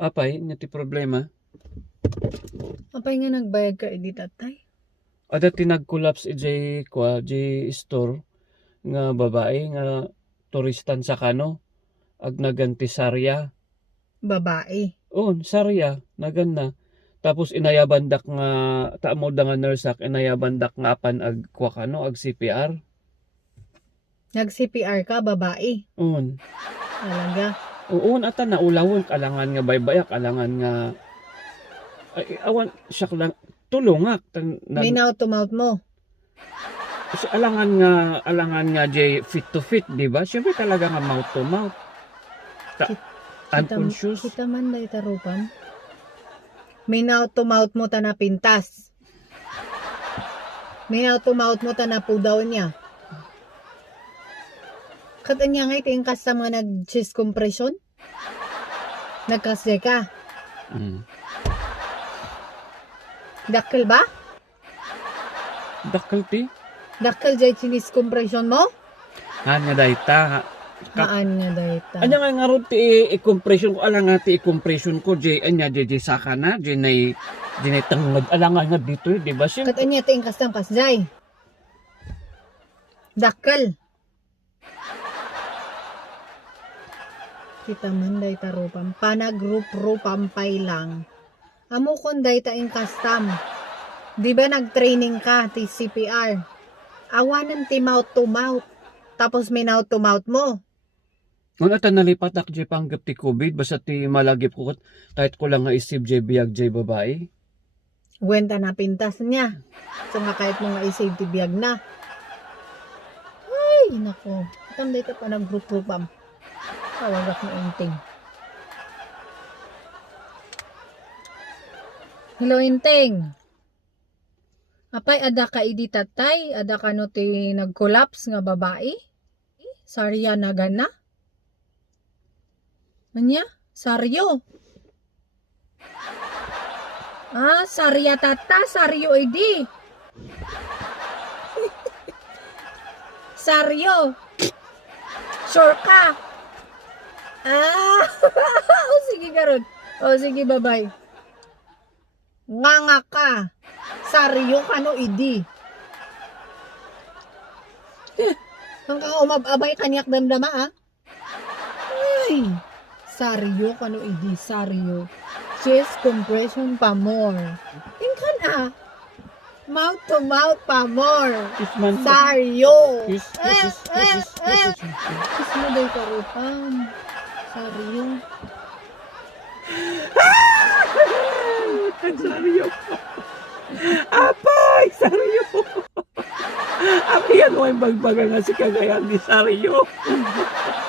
Apay, nga ti problema. Apay nga nagbayad ka edi tatay. Ada tinag-collapse store nga babae nga turistan sa kano. Ag naganti sarya. Babae. Sarya, nagan na. Tapos inayabandak nga, taamo da nga nursak, inayabandak nga apan ag kwakano, ag CPR. Nag-CPR ka, babae. Talaga. Ata naulawon, kalangan nga baybayak, kalangan nga, awan, siyak lang, tulungak. May mouth to mouth mo. Alangan nga, jay fit to fit, di ba? Siyempre talaga nga mouth to mouth. Unconscious. Kita man day tarupam. May mouth to mouth mo ta na pintas. May mouth to mouth mo ta na pudaw niya. Katanya nga ito yung kasama nag-chest compression? Nagkasya ka? Dakkel ba? Dakkel ti? Dakkel jay chest compression mo? Nga dayta. Haan nga dayta. Anya nga ron ti i-compression ko, alang nga ti i-compression ko, anya saka na, nay tangad, alangan nga dito, di ba? Katanya ito yung kasam kasjay. Dakkel. Kita man day tarupam. Panag-group-rupam pay lang. Amo kon day ta in custom. Di ba nag-training ka ti CPR? Awanan ti mouth to mouth. Tapos may mouth to mouth mo. Kung ata nalipat ak jay panggap ti COVID, basta ti malagip ko kahit ko lang nga isip jay biyag jay babae. Wenta na pintas niya. So nga kahit mo nga isave ti biyag na. Ay, nako. Itang day ta pa nag-group-rupam. Tawagak na inting. Hello, inting. Apay, ada ka idi tatay? Ada ka no ti nag-collapse nga babae? Sarya na gana? Anya? Saryo? Sarya tata. Saryo idi. Saryo. Sure ka? Sige karon. Sige, bye-bye. Nga ka. Saryo ka no, idi. Hanggang umababay kanyak damdama, Ay. Saryo ka no, idi. Saryo. Chest compression pa more. Tingkan mouth to mouth pa more. Saryo. Kiss mo day karupan. Saryo. Saryo. Apay, saryo. Apiyan mo yung bagbaga nga si kagayan ni Saryo.